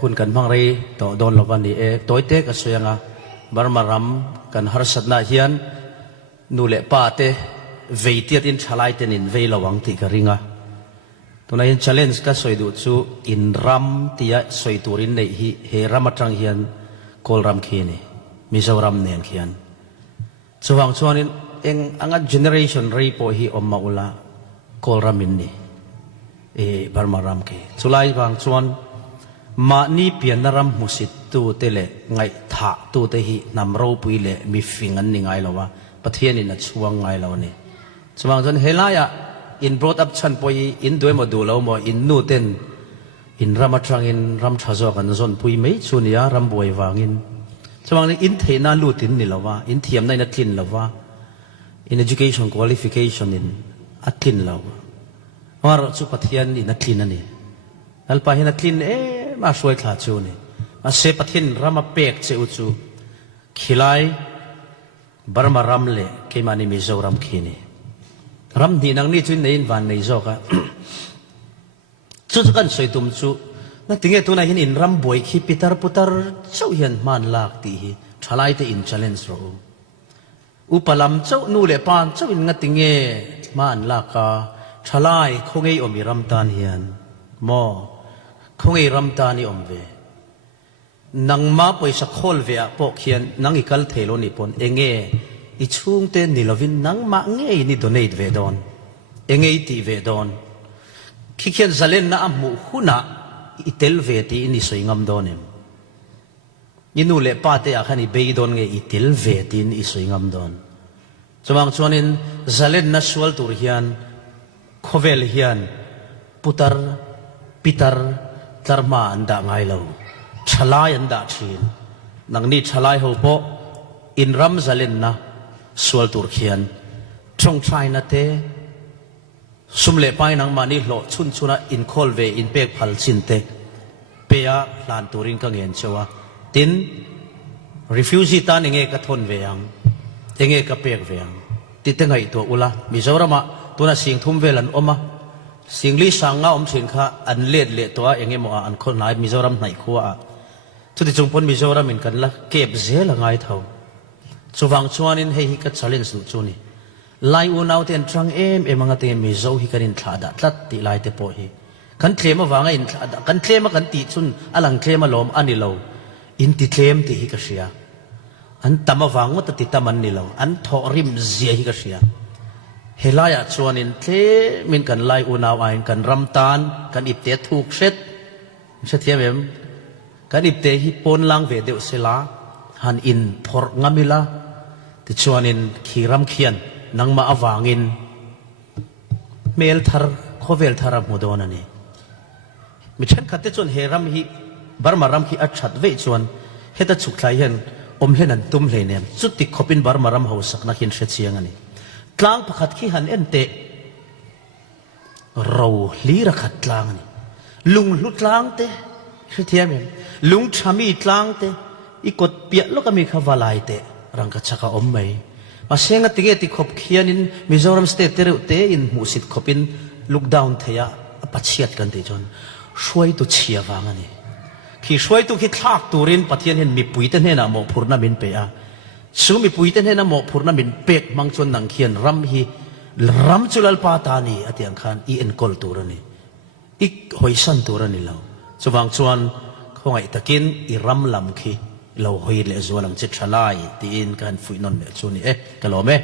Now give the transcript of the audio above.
hun kan mang rei to don lovan ni toy te ka soyanga barmaram kan harsat na hian nu le pa te veitiat in thalai ten in veilawang ti ka ringa tunai challenge ka soidu chu in ram tia soiturin nei hi he ramatang hian kolram khini mizoram nen khian chuwang chuanin eng anga generation rei po hi ommaula kolram in ni barmaram ke chulai wang chuan ma ni pianaram musit tu tele ngai tha tu te hi namro puile mi fingan ni ngai lawa pathian in chuang ngai law ni chuwang jon helaya in brought up chan poi in doi mo du lo mo in nu ten in ramatang in ram thazo kan zon pui mei chunia ram boi wangin chuwang ni in theina lutin ni lawa in thiam nai na thlin lawa in education qualification in atlin lawa war chu pathian in atlin ani alpa hin atlin ma soi thla chu ni ma se pathin rama pek che uchu khilai barma ram le ke mani mizoram khini ram ni nang ni chin nein van nei zo ka chu kan soi tum chu na tinge tu na hin in ram boi khi pitar putar chau hian man lak ti hi thalai te in challenge ro upalam chau nu le pan chau in nga tinge man laka thalai khongei omi ram tan hian mo khongei ram tani omve nang ma poisa khol ve a po khian nang ikal thelo ni pon enge I chung te nilovin nang ma nge ni donate ve don enge ti ve don khikian zalen na amu huna itel ve ti ni soingam donem inu le pa te a khani be don nge itel ve ti ni soingam don chawang chuanin zalen na sual tur hian khovel hian putar pitar tarma anda ngai lo thalai anda thin nang ni thalai ho po in ram zalen na sual tur khian trong china te sumle pai nang mani lo chun chuna in khol ve in pek phal chin te peya lan turing ka ngen chewa tin refugee ta nge ka thon ve ang enge ka pek ve ang ti te ngai to ula mizorama tuna sing thum velan oma singli sanga chin kha an let le to enge mo an khon nai mizoram nai khuwa chu ti chungpon mizoram in kan la kep zel ngai thau chuwang chuanin hei hi ka challenge lu chuni lai u nau ten trang emanga te mizo hi kanin thada tlat ti lai te po hi kan thlema wanga in thada kan thlema kan ti chun alang thlema lom ani lo in ti thlem ti hi ka sia an tama wango ta ti taman ni lo an tho rim zia hi ka sia helaya chuanin tle min kan lai u nau ain kan ramtan kan ipte thuk set thiamem kan ipte hi pon lang ve deu sela han in phor ngamila ti chuanin khiram khian nangma awangin mel thar khovel thara mudon ani mi chen khatte chon heram hi barma ram khi achat ve chuan heta chuklai hen om hen an tum hlenem chuti khopin barma ram ho sakna hin hre chiang ani tlang pakhat khi han ente ro lira khat tlang ani lung hlu tlang te hrethiamem lung thami tlang te ikot pia lo kami khawalai te rangka chaka om mai masenga tige ti khop khianin mizoram state te in musit khopin lockdown theya apachiat kan te jon shwai tu chia wangani khi shwai tu khi thak turin pathian hen mi puiten hena mo phurna min pe a su mi puiten hena mo phurna min pek mangchon nang khian ram hi ram chulal pa ta ni atiang khan I en kol turani ik hoisan turani lo chuwang chuan khongai takin I ram lam khi lo hoi le zualang che thalai ti in kan fuinon le chuni kalome